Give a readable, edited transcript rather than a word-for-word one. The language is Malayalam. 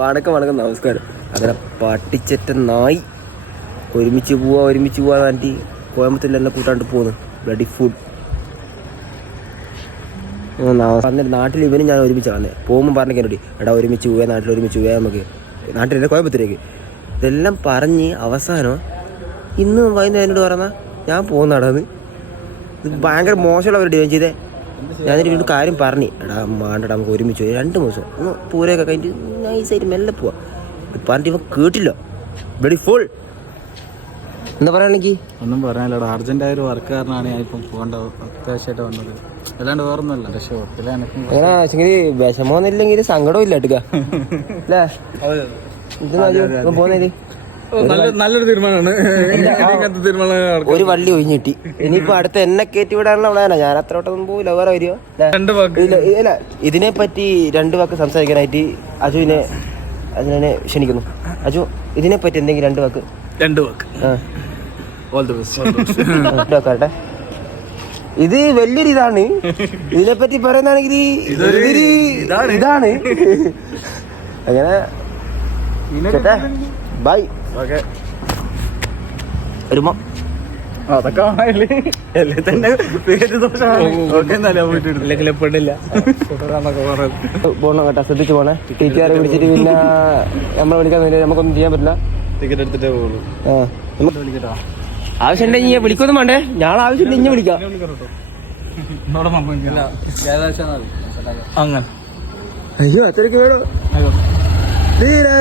വണക്കം നമസ്കാരം. അങ്ങനെ പട്ടിച്ചറ്റ നായി ഒരുമിച്ച് പോവാ നാട്ടി കോയമ്പത്തൂരിലെല്ലാം കൂട്ടാണ്ട് പോകുന്നു. ബ്ലഡി ഫുഡ് നാട്ടിൽ ഇവനും ഞാൻ ഒരുമിച്ചാണ് വന്നത്. പോകുമ്പോൾ പറഞ്ഞു കയറി എടാ ഒരുമിച്ച് പോവുക, നാട്ടിൽ ഒരുമിച്ച് പോവുക, നമുക്ക് നാട്ടിലെ കോയമ്പത്തൂരേക്ക് ഇതെല്ലാം പറഞ്ഞ് അവസാനം ഇന്ന് വൈകുന്നേരം എന്നോട് പറഞ്ഞാൽ ഞാൻ പോകുന്നടാന്ന്. ഇത് ഭയങ്കര മോശമുള്ള ഒരു ഡിവൈൻ ചെയ്തേ. ഞാനൊരു വീണ്ടും കാര്യം പറഞ്ഞു എടാ മാണ്ടടാ നമുക്ക് ഒരുമിച്ച് പോയി 2 ദിവസം ഒന്ന് പൂരയൊക്കെ കഴിഞ്ഞിട്ട് നൈസായിട്ട് മെല്ലെ പോവാം. ഇത് പറഞ്ഞിട്ട് ഇവ കേട്ടില്ല. ബ്ലഡി ഫുൾ എന്താ പറയുകയാണെങ്കിൽ ഒന്നും പറയാനില്ലടാ. അർജന്റ് ആയ ഒരു വർക്ക് കാരണമാണ് ഞാൻ ഇപ്പം പോകേണ്ട അത്യാവശ്യമായിട്ട് വന്നത്. അല്ലാണ്ട് വേറൊന്നുമല്ല. പക്ഷേ വിഷമമൊന്നുമില്ലെങ്കിൽ സങ്കടവും ഇല്ല എടുക്ക അല്ലേ? പോകുന്നതില് നല്ലൊരു തീരുമാനമാണ്. ഒരു വള്ളി ഒഴിഞ്ഞിട്ടി. ഇനിയിപ്പോ അടുത്ത് എന്നെ കയറ്റി വിടാനുള്ള പ്ലാനാ. ഞാൻ അത്ര വട്ടൊന്നും പോയില്ല. വേറെ വരുമോ? ഇല്ല, ഇതിനെപ്പറ്റി 2 വാക്ക് സംസാരിക്കാനായിട്ട് അജുവിനെ ക്ഷണിക്കുന്നു. അജു, ഇതിനെപ്പറ്റി എന്തെങ്കിലും 2 വാക്ക്. ാട്ടെ ഇത് വലിയൊരു ഇതാണ്. ഇതിനെപ്പറ്റി പറയുന്നതാണെങ്കിൽ ഇതാണ്. അങ്ങനെ ബൈ. വരുമ്പോ പോണം കേട്ടോ, ശ്രദ്ധിച്ചു പോണേ. ടീച്ചറെ വിളിച്ചിട്ട് പിന്നെ നമ്മളെ വിളിക്കാൻ നമുക്കൊന്നും ചെയ്യാൻ പറ്റില്ല. ടിക്കറ്റ് എടുത്തിട്ടേ പോകുള്ളൂ. ആവശ്യമുണ്ടെങ്കിൽ വിളിക്കൊന്നും വേണ്ടേ. ഞാൻ ആവശ്യമുണ്ട് ഇഞ്ഞ് വിളിക്കാം. അങ്ങനെ അയ്യോ അത്രയ്ക്ക് വേണോ? തീരാ